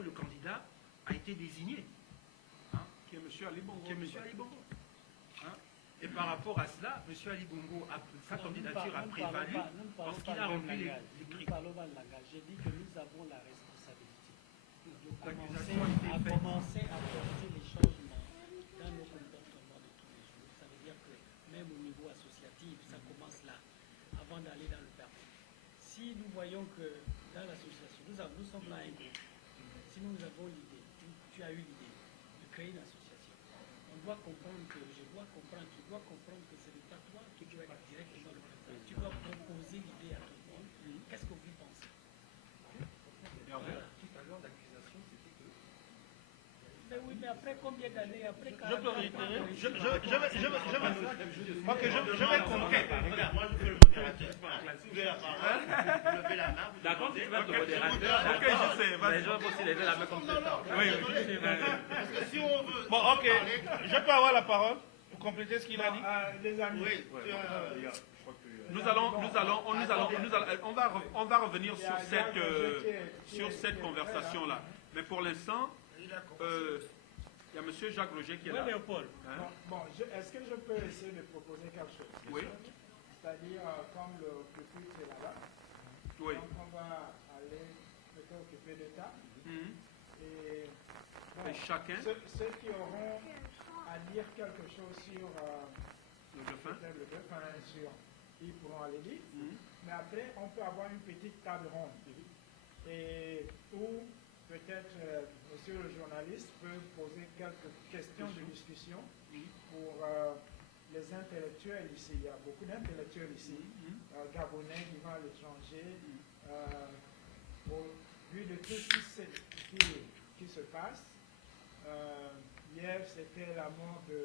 où le candidat a été désigné. Hein, qui est M. Ali Bongo. qui est M. Ali Bongo. Hein, et par rapport à cela, M. Ali Bongo, sa candidature a prévalu parce qu'il a rempli les Nous critères. parlons pas de langage. J'ai dit que nous avons la responsabilité de L'accusation a été faite. commencer à porter les changements dans nos comportements de tous les jours. Ça veut dire que même au niveau associatif, ça commence là, avant d'aller dans le parti. Si nous voyons que dans l'association, nous sommes là un groupe. Si nous avons l'idée, tu as eu l'idée de créer une association, on doit comprendre que, je dois comprendre, tu dois comprendre que ce n'est pas toi qui dois être directement le président. Tu dois proposer l'idée à tout le monde. Qu'est-ce que vous pensez? Et en fait, tout à l'heure, l'accusation, c'était que... Mais oui, mais après combien d'années? Après Je peux réitérer. Ok, je vais compter. Regarde, moi je veux le modérateur. Si vous avez la parole, vous levez la main. D'accord, tu vas être le modérateur. Ok, je sais. Mais je vais aussi lever la main comme ça. Oui, Parce que si on veut. bon, ok. Je peux avoir la parole pour compléter ce qu'il a dit? Les amis, Oui, On va revenir sur cette conversation-là. Mais pour l'instant, il y a M. Jacques Roger qui est là. Léopold. bon, est-ce que je peux essayer de proposer quelque chose? Oui. C'est-à-dire, comme le pupitre est là-bas, Oui. donc on va aller peut-être occuper de table. Et, bon, Et chacun, ceux qui auront à dire quelque chose sur le dauphin. peut-être le dauphin, sur, ils pourront aller dire. Mais après, on peut avoir une petite table ronde. Et où peut-être monsieur le journaliste peut poser quelques questions de discussion pour les intellectuels ici. Il y a beaucoup d'intellectuels ici, gabonais vivant à l'étranger. Au vu de tout ce qui se passe, hier c'était la mort du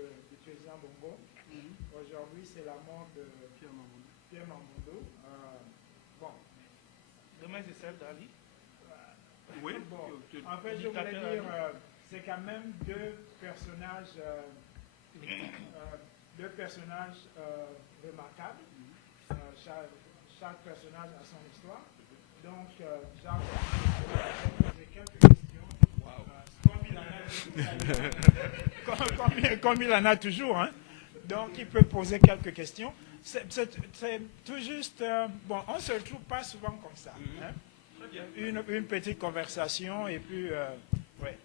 président Bongo. Aujourd'hui c'est la mort de Pierre Mamboundou. Bon. Demain c'est celle d'Ali. Oui. Bon, en fait, je voulais dire, c'est quand même deux personnages remarquables. Chaque personnage a son histoire. Donc, j'ai quelques questions. Comme il en a toujours, hein. Donc, il peut poser quelques questions. C'est tout juste... bon, on ne se retrouve pas souvent comme ça. Hein. Une petite conversation et puis... ouais.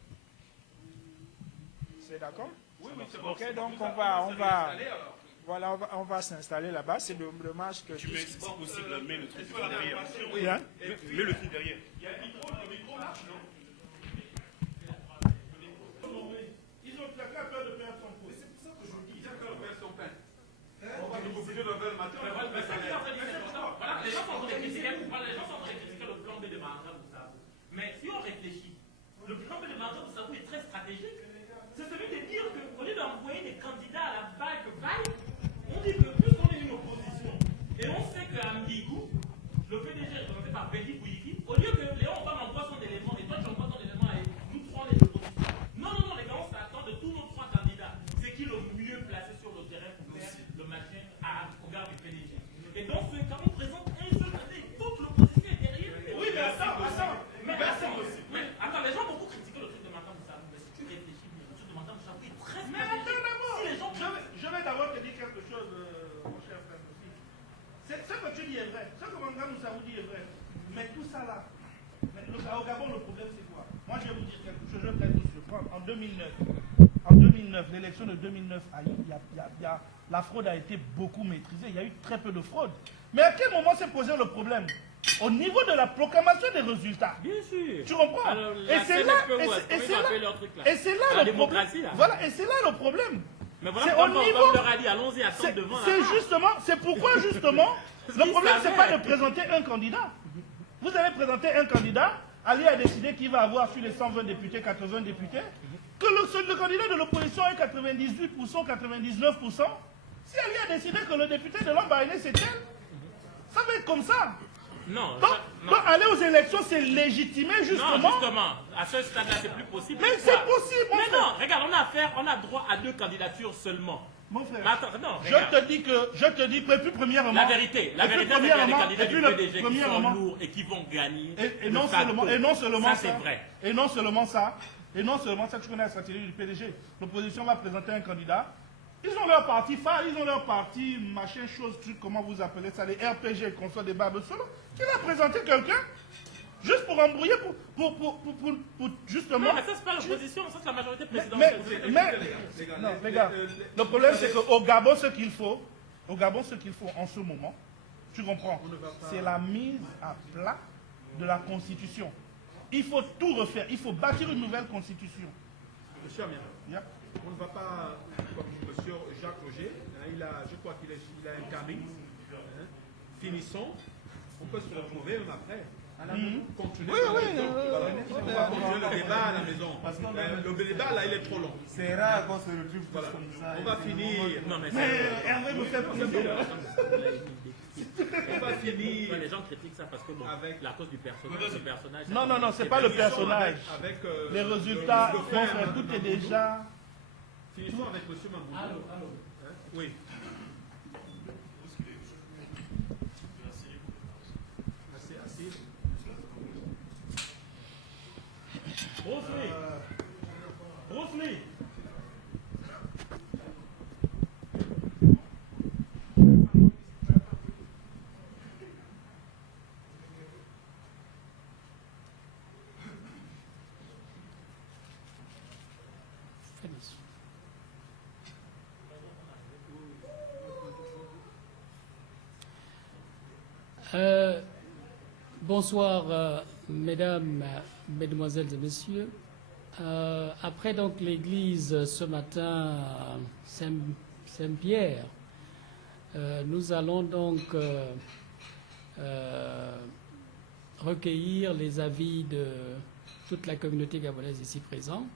C'est d'accord? Oui, oui, c'est bon. Ok, donc on va s'installer là-bas. C'est dommage que... Tu mets aussi mets le truc derrière. Oui, hein? Mets le truc derrière. Il y a le micro là, non? Ils ont chacun peur de perdre son pouce. C'est pour ça que je dis, chacun peur de perdre son pain. On va nous obliger de lever le matin. Les gens sont en train de critiquer le plan B de Mahara Moussabou. Mais si on réfléchit, le plan B de Mahara Moussabou est très stratégique. C'est celui de dire qu'au lieu d'envoyer des candidats à la vague, on dit que puisqu'on est une opposition, et on sait qu'à Mbigou, le PDG est représenté par Béli Bouiki, au lieu que Léon Obama envoie son élément et toi tu envoies ton élément et nous trois les oppositions. Non, les gars, on s'attend de tous nos trois candidats. C'est qui le mieux placé sur le terrain pour faire le machin au regard du PDG. Et donc, quand on présente un seul candidat, toute l'opposition est derrière. Oui, mais attends. Les gens ont beaucoup critiqué le truc de Mahara Moussabou. Mais si tu réfléchis, le truc de Mahara Moussabou est très Mais attends d'abord. Si les gens... Je vais d'abord te dire quelque chose, mon cher frère aussi. Ce que tu dis est vrai. Ce que Mahara Moussabou dit est vrai. Mais tout ça là, au Gabon, le problème c'est quoi? Moi, je vais vous dire quelque chose. Je vais tous le prendre. En 2009, l'élection de 2009, la fraude a été beaucoup maîtrisée. Il y a eu très peu de fraude. Mais à quel moment s'est posé le problème? Au niveau de la proclamation des résultats. Bien sûr. Tu comprends? Alors, et c'est là, la démocratie là. Voilà, et c'est là le problème. Mais voilà, C'est comme au niveau. on leur a dit, allons-y à tomber devant. C'est pourquoi justement, le problème c'est pas de présenter un candidat. Vous allez présenter un candidat, Ali a décidé qu'il va avoir sur les 120 députés, 80 députés, que le candidat de l'opposition est 98%, 99%. Si Ali a décidé que le député de l'Ambaïné c'est tel, ça va être comme ça. Non. Donc aller aux élections, c'est légitimer justement. Non, justement, à ce stade-là, c'est plus possible. Mais c'est possible. Mais non, regarde, on a droit à 2 candidatures seulement. Mon frère, Mais attends, non, je te dis que, puis premièrement... la vérité, c'est qu'il y a des candidats du PDG qui sont lourds et qui vont gagner. Et non seulement ça, c'est vrai. Et non seulement ça, tu connais la stratégie du PDG. L'opposition va présenter un candidat. Ils ont leur parti phare, ils ont leur parti machin, chose, truc, comment vous appelez ça, les RPG, consorts des babes solo. Qui va présenter quelqu'un juste pour embrouiller, pour justement... Non, mais ça, c'est pas l'opposition, ça, c'est la majorité présidentielle. Non, les gars, le problème, c'est qu'au Gabon, ce qu'il faut en ce moment, tu comprends, c'est la mise à plat de la Constitution. Il faut tout refaire, il faut bâtir une nouvelle Constitution. Monsieur Amir, on ne va pas, comme monsieur Jacques Roger, je crois qu'il a un cabine. Finissons, on peut se retrouver même après. À la maison. Continuer. On va continuer le débat à la maison. Le débat là, il est trop long. C'est rare qu'on se retrouve tous comme ça. On va finir. Non, mais Hervé me fait plaisir. On va finir. les gens critiquent ça parce que, bon, la cause du personnage. Non, c'est pas le personnage. Avec, les résultats, mon frère, tout est déjà... Finissons avec M. Mamboundou. Allô. Oui. Assez. Bruce Lee. Bonsoir, mesdames, mesdemoiselles et messieurs. Après donc l'église ce matin, Saint-Pierre, nous allons donc recueillir les avis de toute la communauté gabonaise ici présente.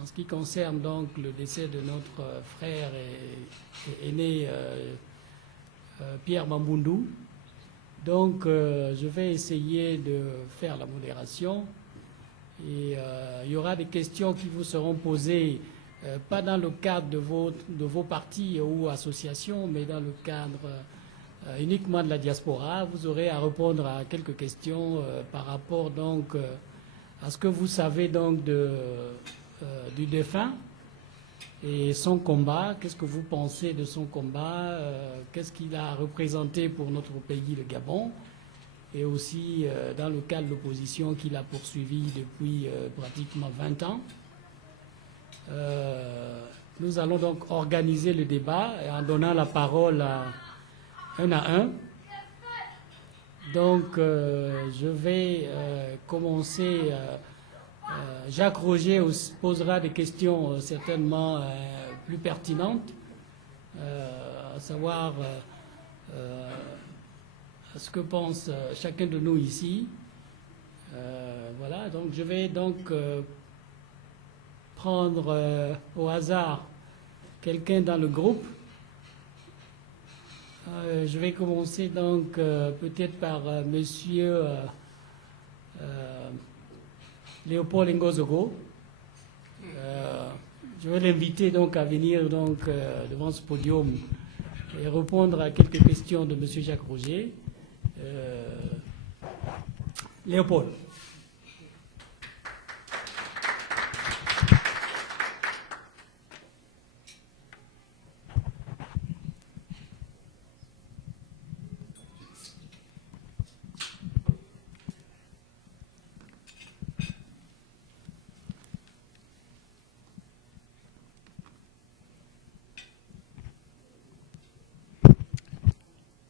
En ce qui concerne donc le décès de notre frère et aîné Pierre Mamboundou. Donc, je vais essayer de faire la modération et il y aura des questions qui vous seront posées, pas dans le cadre de vos partis ou associations, mais dans le cadre uniquement de la diaspora. Vous aurez à répondre à quelques questions par rapport donc à ce que vous savez donc du défunt et son combat. Qu'est-ce que vous pensez de son combat? Qu'est-ce qu'il a représenté pour notre pays, le Gabon? Et aussi dans le cadre de l'opposition qu'il a poursuivi depuis pratiquement 20 ans. Nous allons donc organiser le débat en donnant la parole un à un. Donc, je vais commencer... Jacques Roger posera des questions certainement plus pertinentes, à savoir ce que pense chacun de nous ici. Voilà, donc je vais donc prendre au hasard quelqu'un dans le groupe. Je vais commencer donc peut-être par monsieur Léopold Ngozogo. Je vais l'inviter donc à venir donc devant ce podium et répondre à quelques questions de monsieur Jacques Roger. Léopold.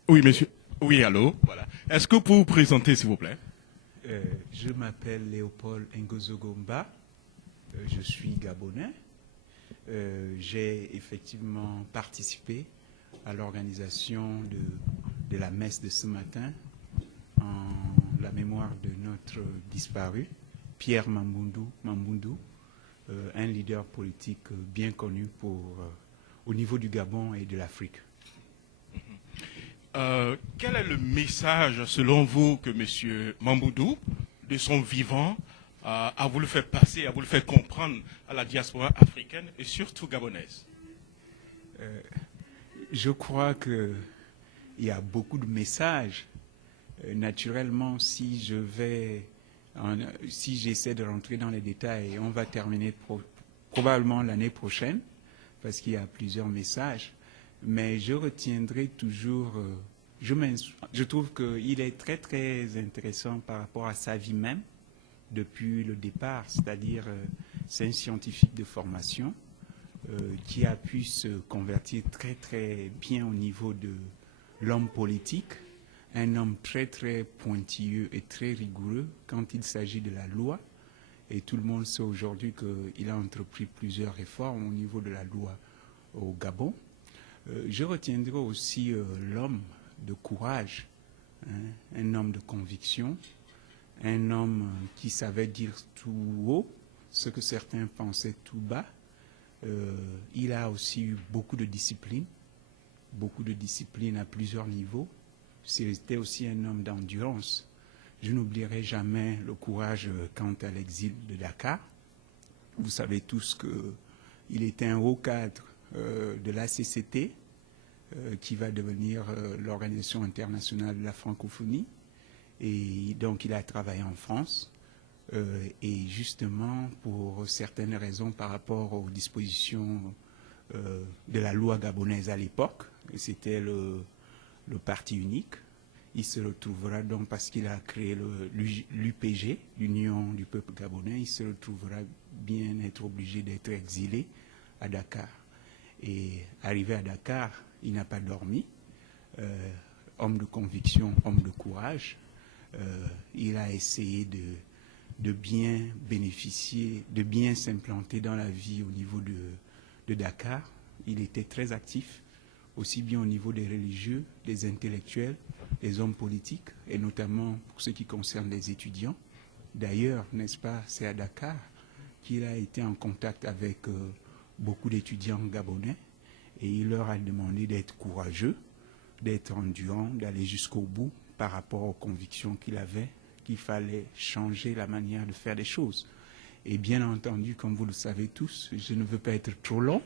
Oui, monsieur. Oui, allô. Voilà. Est-ce que vous pouvez vous présenter, s'il vous plaît? Je m'appelle Léopold Ngozogomba. Je suis gabonais. J'ai effectivement participé à l'organisation de la messe de ce matin en la mémoire de notre disparu, Pierre Mamboundou, un leader politique bien connu au niveau du Gabon et de l'Afrique. Quel est le message, selon vous, que M. Mamboundou, de son vivant, a voulu faire passer, a voulu faire comprendre à la diaspora africaine et surtout gabonaise? Je crois qu'il y a beaucoup de messages. Naturellement, si j'essaie de rentrer dans les détails, on va terminer probablement l'année prochaine, parce qu'il y a plusieurs messages. Mais je retiendrai toujours, je trouve qu'il est très très intéressant par rapport à sa vie même, depuis le départ, c'est-à-dire c'est un scientifique de formation qui a pu se convertir très très bien au niveau de l'homme politique, un homme très très pointilleux et très rigoureux quand il s'agit de la loi. Et tout le monde sait aujourd'hui qu'il a entrepris plusieurs réformes au niveau de la loi au Gabon. Je retiendrai aussi l'homme de courage, hein, un homme de conviction, un homme qui savait dire tout haut ce que certains pensaient tout bas. Il a aussi eu beaucoup de discipline à plusieurs niveaux. C'était aussi un homme d'endurance. Je n'oublierai jamais le courage quant à l'exil de Dakar. Vous savez tous qu'il était un haut cadre de la CCT, qui va devenir l'Organisation internationale de la francophonie. Et donc il a travaillé en France. Et justement, pour certaines raisons par rapport aux dispositions de la loi gabonaise à l'époque, c'était le parti unique. Il se retrouvera donc, parce qu'il a créé l'UPG, l'Union du peuple gabonais, il se retrouvera bien être obligé d'être exilé à Dakar. Et arrivé à Dakar, il n'a pas dormi. Homme de conviction, homme de courage, il a essayé de bien bénéficier, de bien s'implanter dans la vie au niveau de Dakar. Il était très actif, aussi bien au niveau des religieux, des intellectuels, des hommes politiques, et notamment pour ce qui concerne les étudiants. D'ailleurs, n'est-ce pas, c'est à Dakar qu'il a été en contact avec beaucoup d'étudiants gabonais, et il leur a demandé d'être courageux, d'être endurant, d'aller jusqu'au bout par rapport aux convictions qu'il avait, qu'il fallait changer la manière de faire les choses. Et bien entendu, comme vous le savez tous, je ne veux pas être trop long,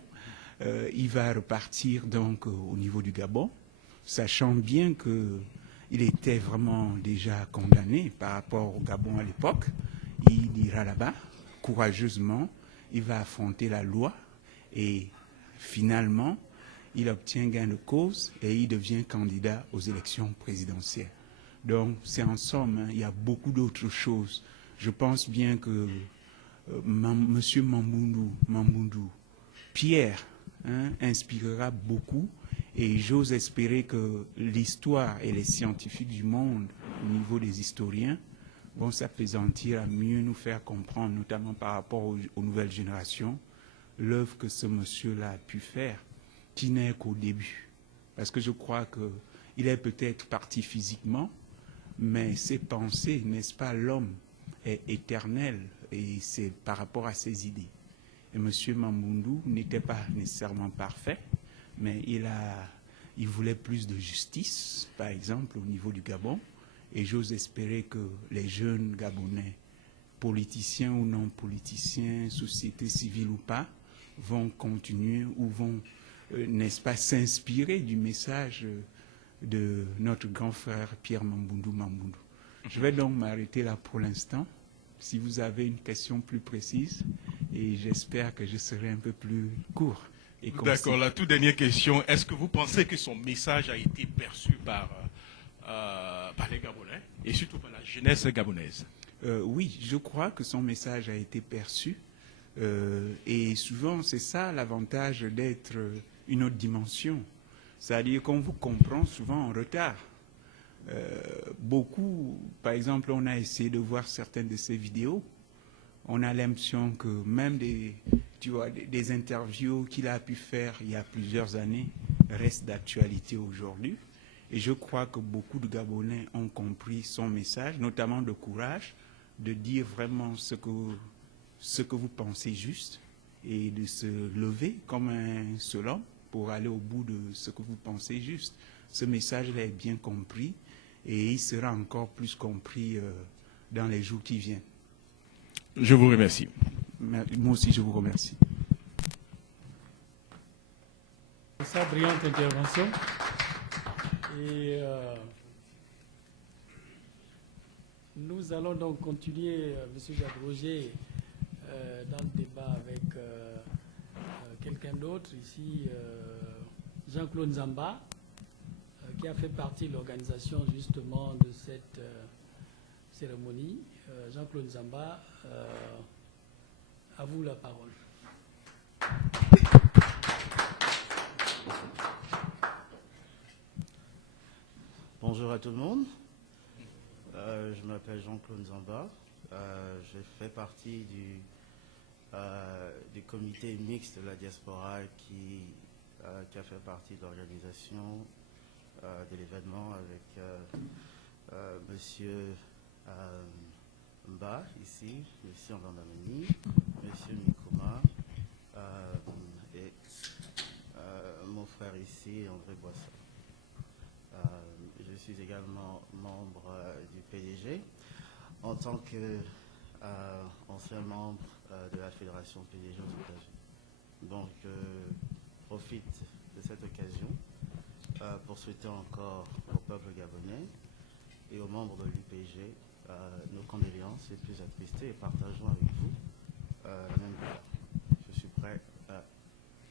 il va repartir donc au niveau du Gabon, sachant bien qu'il était vraiment déjà condamné par rapport au Gabon à l'époque. Il ira là-bas, courageusement, il va affronter la loi et finalement, il obtient gain de cause et il devient candidat aux élections présidentielles. Donc, c'est en somme, hein, il y a beaucoup d'autres choses. Je pense bien que M. Mamboundou, Pierre, hein, inspirera beaucoup, et j'ose espérer que l'histoire et les scientifiques du monde, au niveau des historiens, vont s'appesantir à mieux nous faire comprendre, notamment par rapport aux nouvelles générations, l'œuvre que ce monsieur-là a pu faire, qui n'est qu'au début. Parce que je crois qu'il est peut-être parti physiquement, mais ses pensées, n'est-ce pas, l'homme est éternel, et c'est par rapport à ses idées. Et M. Mamboundou n'était pas nécessairement parfait, mais il voulait plus de justice, par exemple, au niveau du Gabon, et j'ose espérer que les jeunes Gabonais, politiciens ou non politiciens, société civile ou pas, vont continuer ou vont, n'est-ce pas, s'inspirer du message de notre grand frère Pierre Mamboundou. Je vais donc m'arrêter là pour l'instant. Si vous avez une question plus précise, et j'espère que je serai un peu plus court et concis. D'accord, la toute dernière question. Est-ce que vous pensez que son message a été perçu par les Gabonais et surtout par la jeunesse gabonaise? Oui, je crois que son message a été perçu. Et souvent, c'est ça l'avantage d'être une autre dimension. C'est-à-dire qu'on vous comprend souvent en retard. Beaucoup, par exemple, on a essayé de voir certaines de ces vidéos. On a l'impression que même des interviews qu'il a pu faire il y a plusieurs années restent d'actualité aujourd'hui. Et je crois que beaucoup de Gabonais ont compris son message, notamment de courage, de dire vraiment ce que vous pensez juste et de se lever comme un seul homme pour aller au bout de ce que vous pensez juste. Ce message-là est bien compris et il sera encore plus compris dans les jours qui viennent. Je vous remercie. Moi aussi, je vous remercie. sa brillante intervention. Et nous allons donc continuer, M. Jacques Roger, dans le débat avec quelqu'un d'autre ici, Jean-Claude Nzamba, qui a fait partie de l'organisation justement de cette cérémonie. Jean-Claude Nzamba, à vous la parole. Bonjour à tout le monde. Je m'appelle Jean-Claude Nzamba. Je fais partie du comité mixte de la diaspora qui a fait partie de l'organisation de l'événement avec monsieur Mba ici, monsieur Ndandamani, monsieur Mikoma et mon frère ici, André Boisson. Je suis également membre du PDG en tant qu'ancien membre de la Fédération PDG aux États-Unis. Donc, je profite de cette occasion pour souhaiter encore au peuple gabonais et aux membres de l'UPG nos condoléances les plus attristées et partageons avec vous la même douleur. Je suis prêt à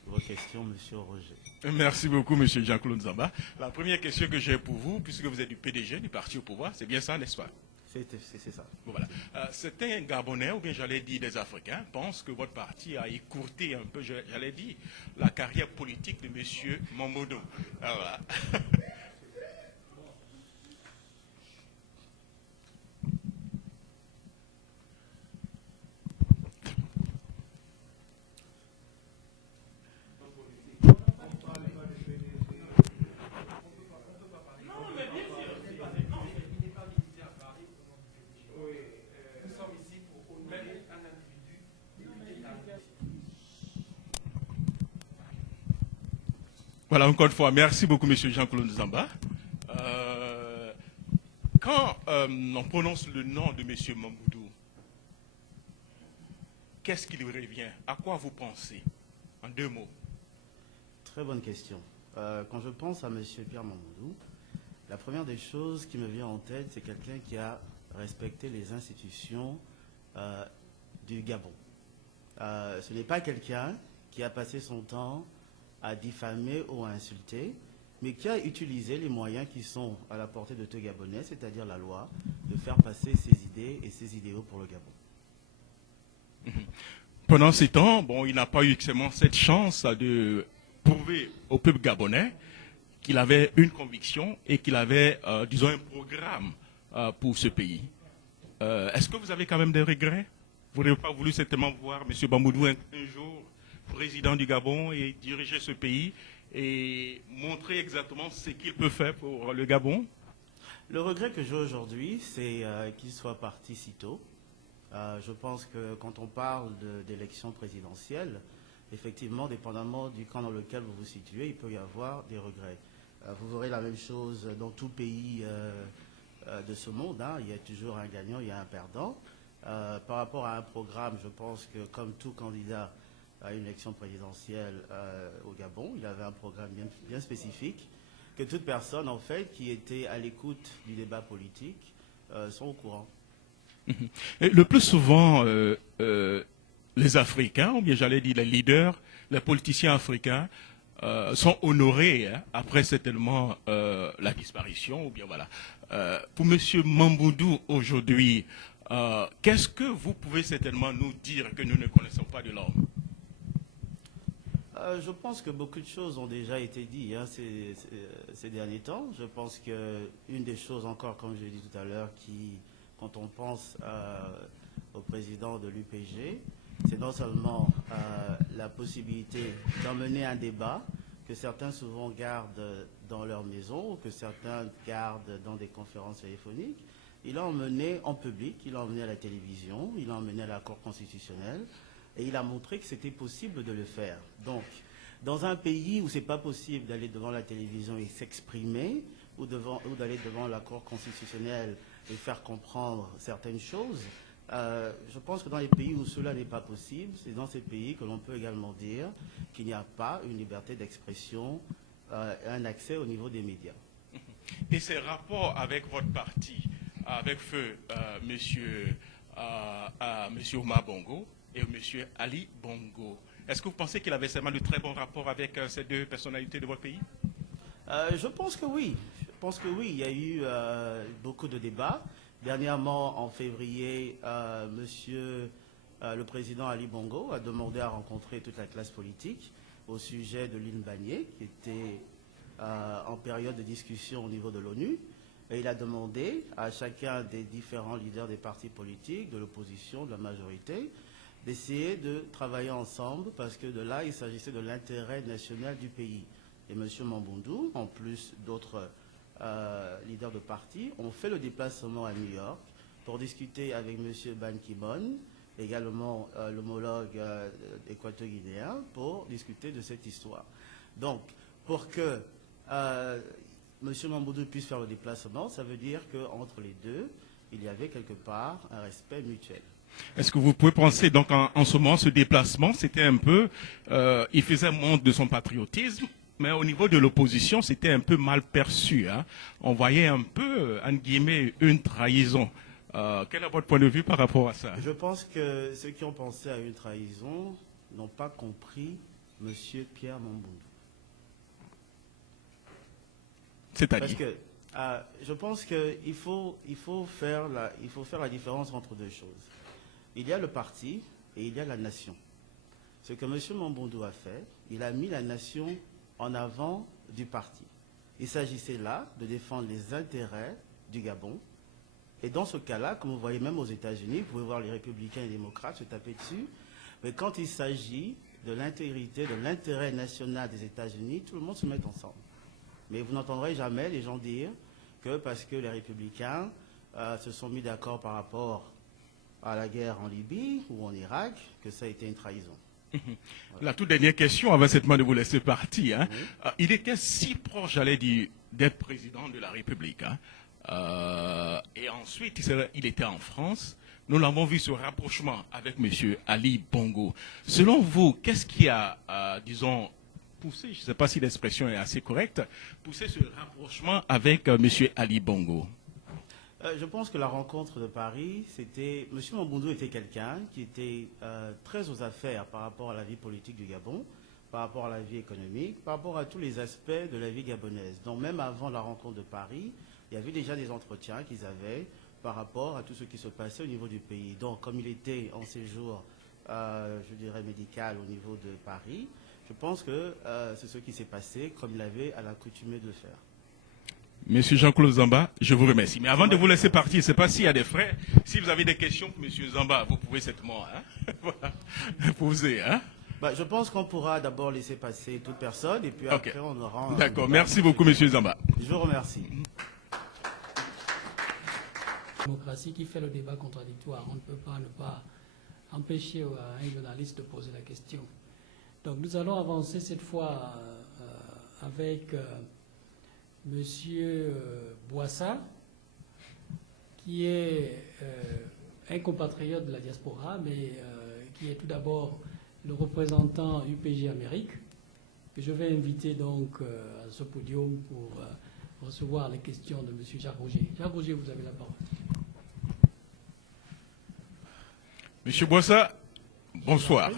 vos questions, Monsieur Roger. Merci beaucoup, Monsieur Jean-Claude Nzamba. La première question que j'ai pour vous, puisque vous êtes du PDG, du parti au pouvoir, c'est bien ça, n'est-ce pas? C'est ça. Bon, voilà. Certains Gabonais, ou bien j'allais dire des Africains, pensent que votre parti a écourté un peu, j'allais dire, la carrière politique de Monsieur Mamboudou. Voilà. Voilà, encore une fois, merci beaucoup, M. Jean-Claude Nzamba. Quand on prononce le nom de M. Mamboudou, qu'est-ce qui lui revient? À quoi vous pensez? En 2 mots. Très bonne question. Quand je pense à M. Pierre Mamboudou, la première des choses qui me vient en tête, c'est quelqu'un qui a respecté les institutions du Gabon. Ce n'est pas quelqu'un qui a passé son temps à diffamer ou à insulter, mais qui a utilisé les moyens qui sont à la portée de tout Gabonais, c'est-à-dire la loi, de faire passer ses idées et ses idéaux pour le Gabon. Pendant ces temps, bon, il n'a pas eu seulement cette chance de prouver au peuple gabonais qu'il avait une conviction et qu'il avait, disons, un programme pour ce pays. Est-ce que vous avez quand même des regrets? Vous n'auriez pas voulu certainement voir M. Mamboudou un jour président du Gabon et diriger ce pays et montrer exactement ce qu'il peut faire pour le Gabon? Le regret que j'ai aujourd'hui, c'est qu'il soit parti si tôt. Je pense que quand on parle d'élections présidentielles, effectivement, dépendamment du camp dans lequel vous vous situez, il peut y avoir des regrets. Vous verrez la même chose dans tout pays de ce monde. Hein. Il y a toujours un gagnant, il y a un perdant. Par rapport à un programme, je pense que comme tout candidat à une élection présidentielle au Gabon, il avait un programme bien spécifique, que toute personne, en fait, qui était à l'écoute du débat politique sont au courant. Et le plus souvent, les Africains, ou bien j'allais dire les leaders, les politiciens africains, sont honorés après certainement la disparition, ou bien voilà. Pour M. Mamboudou aujourd'hui, qu'est-ce que vous pouvez certainement nous dire que nous ne connaissons pas de l'homme? Je pense que beaucoup de choses ont déjà été dites ces derniers temps. Je pense qu'une des choses encore, comme je l'ai dit tout à l'heure, quand on pense au président de l'UPG, c'est non seulement la possibilité d'emmener un débat que certains souvent gardent dans leur maison ou que certains gardent dans des conférences téléphoniques. Il l'a emmené en public, il l'a emmené à la télévision, il l'a emmené à la Cour constitutionnelle et il a montré que c'était possible de le faire. Donc, dans un pays où ce n'est pas possible d'aller devant la télévision et s'exprimer ou d'aller devant la Cour constitutionnelle et faire comprendre certaines choses, Je pense que dans les pays où cela n'est pas possible, c'est dans ces pays que l'on peut également dire qu'il n'y a pas une liberté d'expression et un accès au niveau des médias. Et ces rapports avec votre parti, avec feu monsieur Omar Bongo et monsieur Ali Bongo, est-ce que vous pensez qu'il avait seulement de très bons rapports avec ces deux personnalités de votre pays? Je pense que oui. Je pense que oui. Il y a eu beaucoup de débats. Dernièrement, en février, le président Ali Bongo a demandé à rencontrer toute la classe politique au sujet de l'île Banié, qui était en période de discussion au niveau de l'ONU. Et il a demandé à chacun des différents leaders des partis politiques, de l'opposition, de la majorité, d'essayer de travailler ensemble, parce que de là, il s'agissait de l'intérêt national du pays. Et M. Mamboundou, en plus d'autres leaders de parti, ont fait le déplacement à New York pour discuter avec M. Ban Ki-moon, également l'homologue équato-guinéen, pour discuter de cette histoire. Donc, pour que M. Mamboundou puisse faire le déplacement, ça veut dire qu'entre les deux, il y avait quelque part un respect mutuel. Est-ce que vous pouvez penser, donc en ce moment, ce déplacement, c'était un peu, il faisait montre de son patriotisme, mais au niveau de l'opposition, c'était un peu mal perçu. Hein. On voyait un peu, entre guillemets, une trahison. Quel est votre point de vue par rapport à ça? Je pense que ceux qui ont pensé à une trahison n'ont pas compris M. Pierre Mamboundou. C'est-à-dire? Parce que je pense qu'il faut faire la différence entre deux choses. Il y a le parti et il y a la nation. Ce que M. Mamboundou a fait, il a mis la nation en avant du parti. Il s'agissait là de défendre les intérêts du Gabon. Et dans ce cas-là, comme vous voyez même aux États-Unis, vous pouvez voir les républicains et les démocrates se taper dessus. Mais quand il s'agit de l'intégrité, de l'intérêt national des États-Unis, tout le monde se met ensemble. Mais vous n'entendrez jamais les gens dire que parce que les républicains se sont mis d'accord par rapport à la guerre en Libye ou en Irak, que ça a été une trahison. La toute dernière question, avant cette de vous laisser partir. Hein. Oui. Il était si proche, j'allais dire, d'être président de la République. Hein. Et ensuite, il était en France. Nous l'avons vu, ce rapprochement avec M. Ali Bongo. Selon vous, qu'est-ce qui a, disons, poussé, je ne sais pas si l'expression est assez correcte, poussé ce rapprochement avec M. Ali Bongo? Je pense que la rencontre de Paris, c'était... M. Mamboundou était quelqu'un qui était très aux affaires par rapport à la vie politique du Gabon, par rapport à la vie économique, par rapport à tous les aspects de la vie gabonaise. Donc même avant la rencontre de Paris, il y avait déjà des entretiens qu'ils avaient par rapport à tout ce qui se passait au niveau du pays. Donc comme il était en séjour, je dirais, médical au niveau de Paris, je pense que c'est ce qui s'est passé comme il avait à l'accoutumée de le faire. Monsieur Jean-Claude Zamba, je vous remercie. Mais avant de vous laisser partir, je ne sais pas s'il y a des frais. Si vous avez des questions pour Monsieur Zamba, vous pouvez certainement poser. Hein? Je pense qu'on pourra d'abord laisser passer toute personne et puis après on aura... D'accord, merci beaucoup Monsieur Zamba. Je vous remercie. Démocratie qui fait le débat contradictoire. On ne peut pas ne pas empêcher un journaliste de poser la question. Donc nous allons avancer cette fois avec... Monsieur Boissa, qui est un compatriote de la diaspora, mais qui est tout d'abord le représentant UPG Amérique, que je vais inviter donc à ce podium pour recevoir les questions de Monsieur Jacques Roger. Jacques Roger, vous avez la parole. Monsieur Boissa, bonsoir.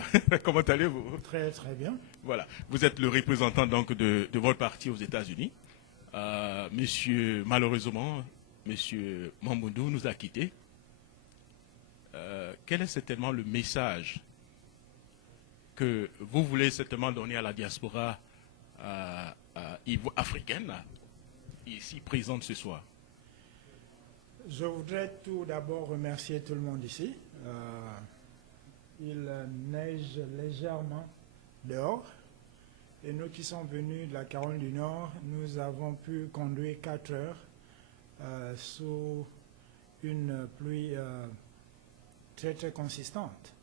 Comment allez-vous? Très très bien. Voilà. Vous êtes le représentant donc de votre parti aux États-Unis. Malheureusement, Monsieur Mamboundou nous a quittés. Quel est certainement le message que vous voulez certainement donner à la diaspora africaine, ici présente ce soir? Je voudrais tout d'abord remercier tout le monde ici. Il neige légèrement dehors. Et nous qui sommes venus de la Caroline du Nord, nous avons pu conduire 4 heures sous une pluie très très consistante.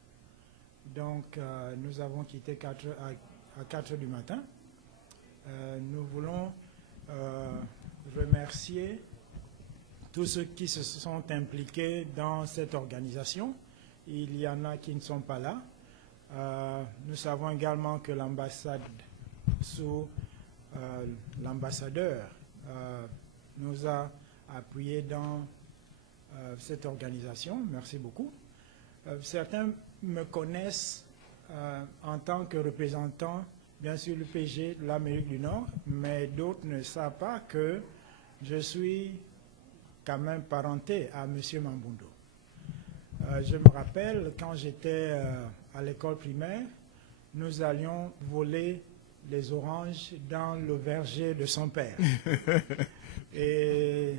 Donc nous avons quitté à 4 heures du matin. Nous voulons remercier tous ceux qui se sont impliqués dans cette organisation. Il y en a qui ne sont pas là. Nous savons également que l'ambassade sous l'ambassadeur nous a appuyés dans cette organisation. Merci beaucoup. Certains me connaissent en tant que représentant, bien sûr, le PG de l'Amérique du Nord, mais d'autres ne savent pas que je suis quand même parenté à M. Mamboundou. Je me rappelle, quand j'étais à l'école primaire, nous allions voler les oranges dans le verger de son père. Et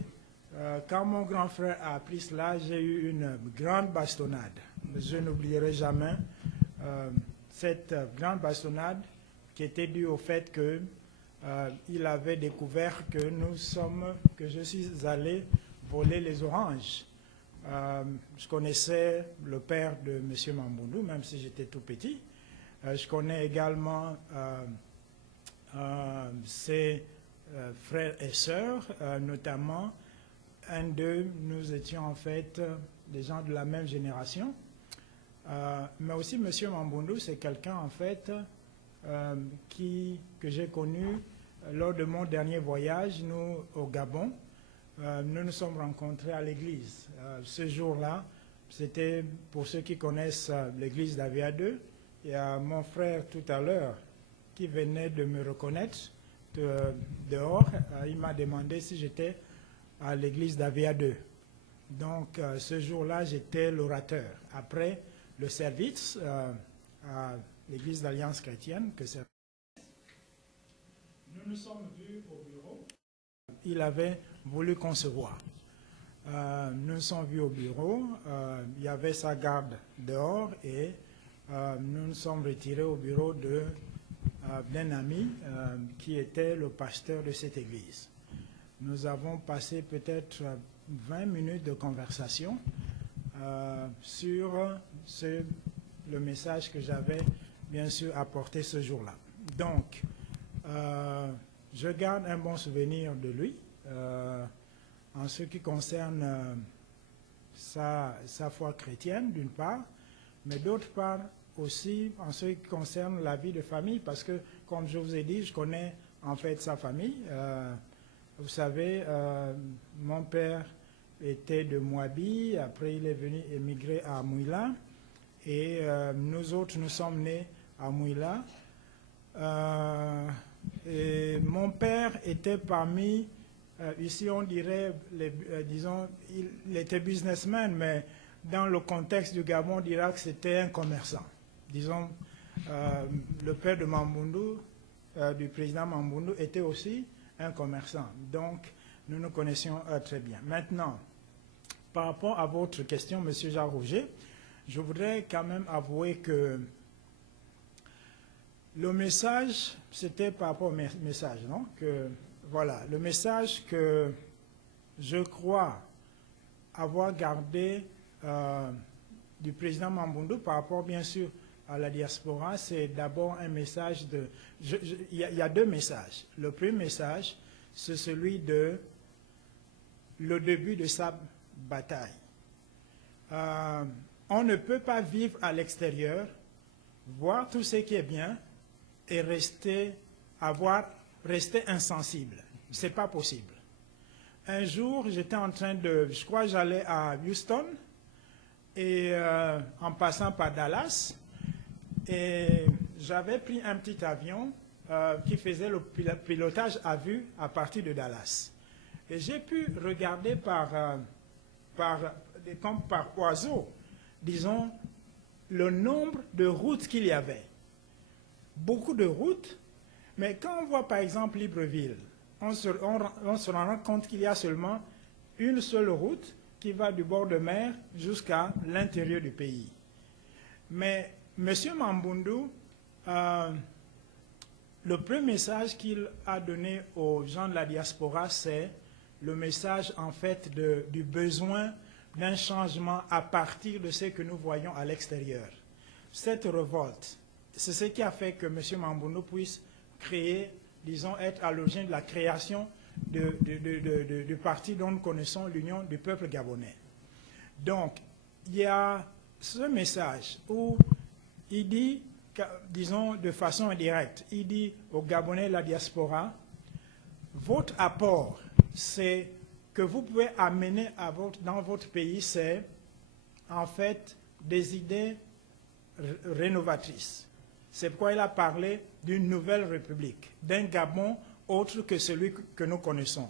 quand mon grand frère a appris cela, j'ai eu une grande bastonnade. Je n'oublierai jamais cette grande bastonnade qui était due au fait que il avait découvert que je suis allé voler les oranges. Je connaissais le père de M. Mamboundou, même si j'étais tout petit. Je connais également ses frères et sœurs, notamment un d'eux, nous étions en fait des gens de la même génération. Mais aussi M. Mamboundou, c'est quelqu'un en fait que j'ai connu lors de mon dernier voyage, nous, au Gabon. Nous nous sommes rencontrés à l'église. Ce jour-là, c'était, pour ceux qui connaissent l'église d'Avia 2, il y a mon frère tout à l'heure qui venait de me reconnaître dehors. Il m'a demandé si j'étais à l'église d'Avia 2. Donc, ce jour-là, j'étais l'orateur. Après le service à l'église d'Alliance chrétienne, nous nous sommes vus au bureau. Il avait voulu qu'on se voie. Nous nous sommes vus au bureau. Il y avait sa garde dehors et nous nous sommes retirés au bureau d'un ami qui était le pasteur de cette église. Nous avons passé peut-être 20 minutes de conversation sur le message que j'avais bien sûr apporté ce jour-là. Donc, je garde un bon souvenir de lui en ce qui concerne sa foi chrétienne d'une part, mais d'autre part aussi en ce qui concerne la vie de famille, parce que, comme je vous ai dit, je connais en fait sa famille. Vous savez, mon père était de Moabi, après il est venu émigrer à Mouila, et nous autres, nous sommes nés à Mouila. Et mon père était parmi, ici on dirait, disons, il était businessman, mais dans le contexte du Gabon, on dira que c'était un commerçant. Disons, le père de Mamboundou, du président Mamboundou, était aussi un commerçant. Donc, nous nous connaissions très bien. Maintenant, par rapport à votre question, M. Jacques Rouget, je voudrais quand même avouer que le message, c'était par rapport au message, non? Que, voilà, le message que je crois avoir gardé du président Mamboundou par rapport, bien sûr, à la diaspora, c'est d'abord un message de... Il y a deux messages. Le premier message, c'est celui de le début de sa bataille. On ne peut pas vivre à l'extérieur, voir tout ce qui est bien, et rester insensible. Ce n'est pas possible. Un jour, j'étais en train de... Je crois que j'allais à Houston, et en passant par Dallas, et j'avais pris un petit avion qui faisait le pilotage à vue à partir de Dallas. Et j'ai pu regarder comme par oiseau, disons, le nombre de routes qu'il y avait. Beaucoup de routes, mais quand on voit par exemple Libreville, on se rend compte qu'il y a seulement une seule route qui va du bord de mer jusqu'à l'intérieur du pays. Mais M. Mamboundou, le premier message qu'il a donné aux gens de la diaspora, c'est le message en fait du besoin d'un changement à partir de ce que nous voyons à l'extérieur. Cette révolte, c'est ce qui a fait que M. Mamboundou puisse créer, disons, être à l'origine de la création du parti dont nous connaissons l'Union du peuple gabonais. Donc, il y a ce message où il dit, disons de façon indirecte, il dit aux Gabonais, la diaspora, votre apport, c'est que vous pouvez amener dans votre pays, c'est en fait des idées rénovatrices. C'est pourquoi il a parlé d'une nouvelle république, d'un Gabon autre que celui que nous connaissons.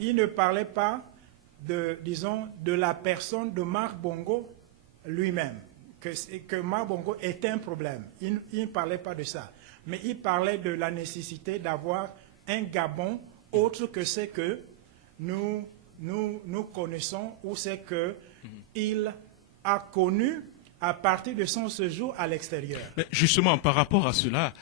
Il ne parlait pas disons, de la personne de Marc Bongo lui-même, que Marc Bongo était un problème. Il ne parlait pas de ça. Mais il parlait de la nécessité d'avoir un Gabon autre que ce que nous connaissons ou ce qu'il a connu à partir de son séjour à l'extérieur. Mais justement, par rapport à cela,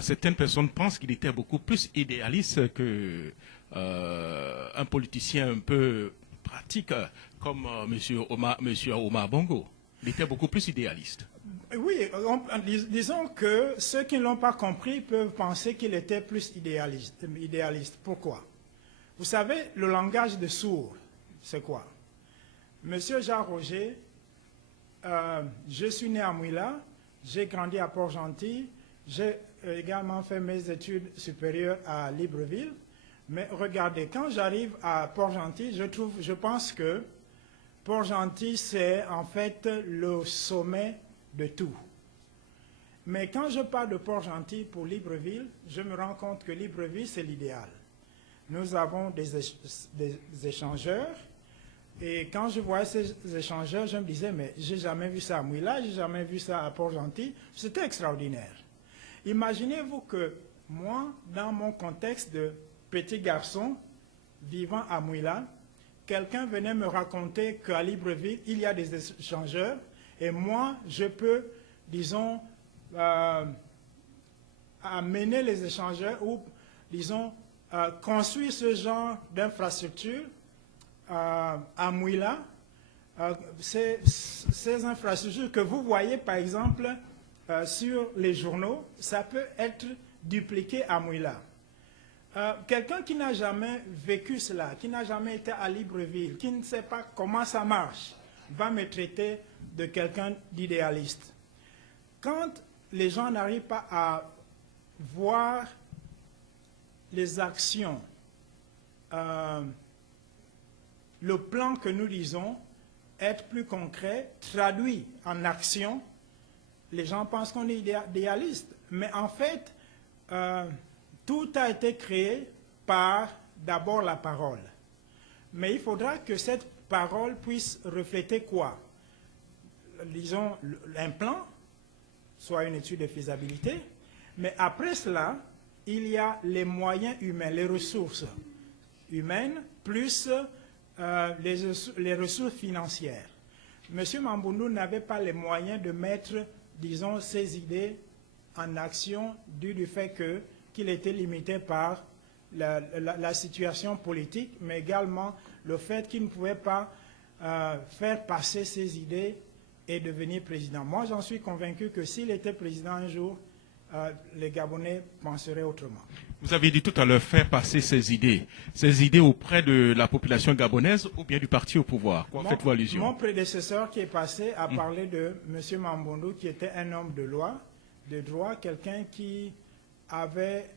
certaines personnes pensent qu'il était beaucoup plus idéaliste qu'un politicien un peu pratique comme M. Omar Bongo. Il était beaucoup plus idéaliste. Oui, disons que ceux qui ne l'ont pas compris peuvent penser qu'il était plus idéaliste. Pourquoi? Vous savez, le langage de sourds, c'est quoi? Monsieur Jean-Roger, je suis né à Mouila, j'ai grandi à Port-Gentil, j'ai également fait mes études supérieures à Libreville. Mais regardez, quand j'arrive à Port-Gentil, je pense que Port-Gentil, c'est en fait le sommet de tout. Mais quand je parle de Port-Gentil pour Libreville, je me rends compte que Libreville, c'est l'idéal. Nous avons des échangeurs. Et quand je voyais ces échangeurs, je me disais, mais j'ai jamais vu ça à Mouila, j'ai jamais vu ça à Port-Gentil. C'était extraordinaire. Imaginez-vous que moi, dans mon contexte de petit garçon vivant à Mouila, quelqu'un venait me raconter qu'à Libreville, il y a des échangeurs, et moi, je peux, disons, amener les échangeurs ou, disons, construire ce genre d'infrastructure à Mouila. Ces infrastructures que vous voyez, par exemple, sur les journaux, ça peut être dupliqué à Mouila. Quelqu'un qui n'a jamais vécu cela, qui n'a jamais été à Libreville, qui ne sait pas comment ça marche, va me traiter de quelqu'un d'idéaliste. Quand les gens n'arrivent pas à voir les actions, le plan que nous disons être plus concret, traduit en action, les gens pensent qu'on est idéaliste. Mais en fait, tout a été créé par d'abord la parole. Mais il faudra que cette parole puisse refléter quoi? Disons, un plan, soit une étude de faisabilité, mais après cela, il y a les moyens humains, les ressources humaines, plus les ressources financières. M. Mamboundou n'avait pas les moyens de mettre, disons, ses idées en action du fait qu'il était limité par la situation politique, mais également le fait qu'il ne pouvait pas faire passer ses idées et devenir président. Moi, j'en suis convaincu que s'il était président un jour, les Gabonais penseraient autrement. Vous avez dit tout à l'heure faire passer ces idées auprès de la population gabonaise ou bien du parti au pouvoir. Quoi faites-vous allusion? Mon prédécesseur qui est passé a parlé de M. Mamboundou, qui était un homme de loi, de droit, quelqu'un qui avait,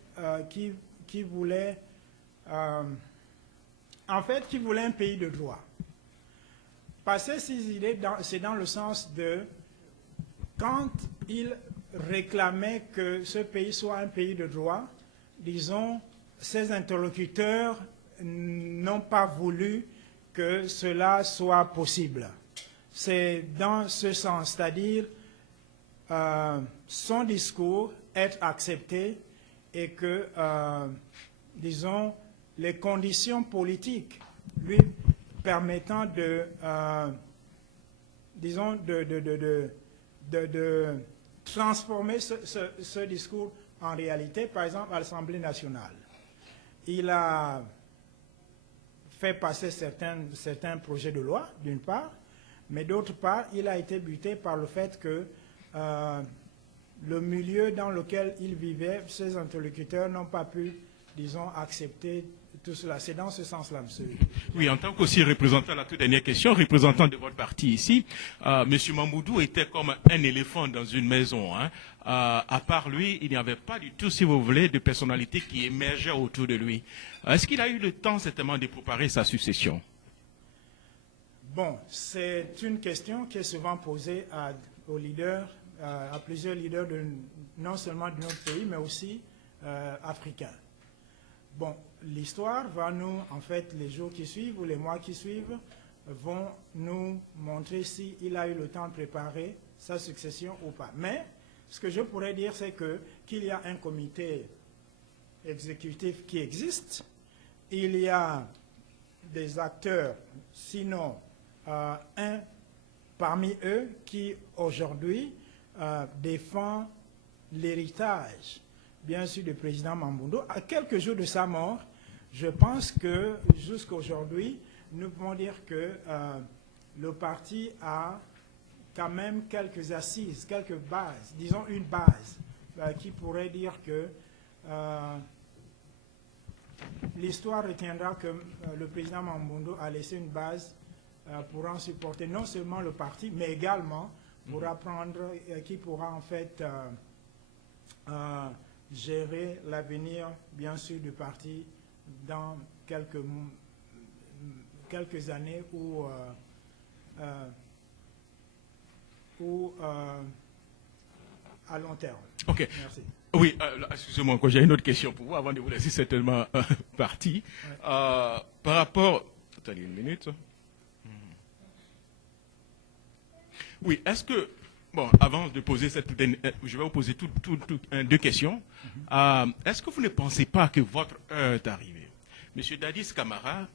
qui voulait, en fait, qui voulait un pays de droit. Passer ces idées, c'est dans le sens de, quand il réclamait que ce pays soit un pays de droit, disons, ses interlocuteurs n'ont pas voulu que cela soit possible. C'est dans ce sens, c'est-à-dire son discours être accepté et que, disons, les conditions politiques lui permettant de, disons, de transformer ce discours en réalité, par exemple, à l'Assemblée nationale. Il a fait passer certains projets de loi, d'une part, mais d'autre part, il a été buté par le fait que le milieu dans lequel il vivait, ses interlocuteurs n'ont pas pu disons, accepter tout cela. C'est dans ce sens-là, monsieur. Oui, en tant qu'aussi représentant, la toute dernière question, représentant de votre parti ici, M. Mamoudou était comme un éléphant dans une maison. Hein. À part lui, il n'y avait pas du tout, si vous voulez, de personnalité qui émergeait autour de lui. Est-ce qu'il a eu le temps, certainement, de préparer sa succession? Bon, c'est une question qui est souvent posée aux leaders, à plusieurs leaders, non seulement de notre pays, mais aussi africains. Bon, l'histoire va nous, en fait, les jours qui suivent ou les mois qui suivent, vont nous montrer s'il a eu le temps de préparer sa succession ou pas. Mais ce que je pourrais dire, c'est qu'il y a un comité exécutif qui existe, il y a des acteurs, sinon un parmi eux qui aujourd'hui défend l'héritage, bien sûr, du président Mamboundou. À quelques jours de sa mort, je pense que jusqu'à aujourd'hui, nous pouvons dire que le parti a quand même quelques assises, quelques bases, disons une base, qui pourrait dire que l'histoire retiendra que le président Mamboundou a laissé une base pour en supporter non seulement le parti, mais également pour apprendre, qui pourra en fait gérer l'avenir, bien sûr, du parti dans quelques années ou à long terme. Ok. Merci. Oui, excusez-moi, j'ai une autre question pour vous avant de vous laisser certainement partir. Ouais. Par rapport... Attendez une minute. Oui, est-ce que... Bon, avant de poser cette... Je vais vous poser deux questions. Est-ce que vous ne pensez pas que votre heure est arrivée? Monsieur Dadis Camara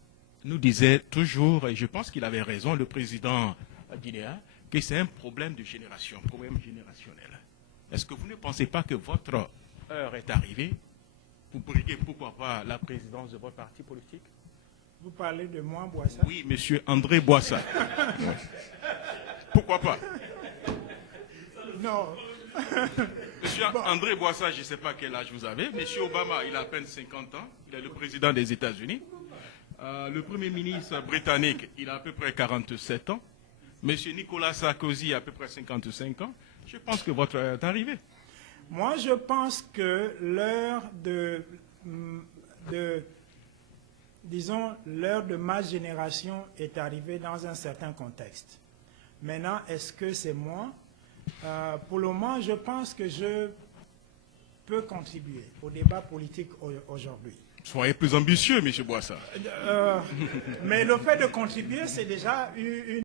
nous disait toujours, et je pense qu'il avait raison, le président guinéen, que c'est un problème de génération, un problème générationnel. Est-ce que vous ne pensez pas que votre heure est arrivée pour briguer, pourquoi pas, la présidence de votre parti politique? Vous parlez de moi, Boissa? Oui, monsieur André Boissa. Pourquoi pas? Non. Monsieur André Boissa, je ne sais pas quel âge vous avez. Monsieur Obama, il a à peine 50 ans. Il est le président des États-Unis. Le Premier ministre britannique, il a à peu près 47 ans. Monsieur Nicolas Sarkozy a à peu près 55 ans. Je pense que votre heure est arrivée. Moi, je pense que l'heure disons, l'heure de ma génération est arrivée dans un certain contexte. Maintenant, est-ce que c'est moi? Pour le moment, je pense que je peux contribuer au débat politique aujourd'hui. Soyez plus ambitieux, M. Boissa. Mais le fait de contribuer, c'est déjà une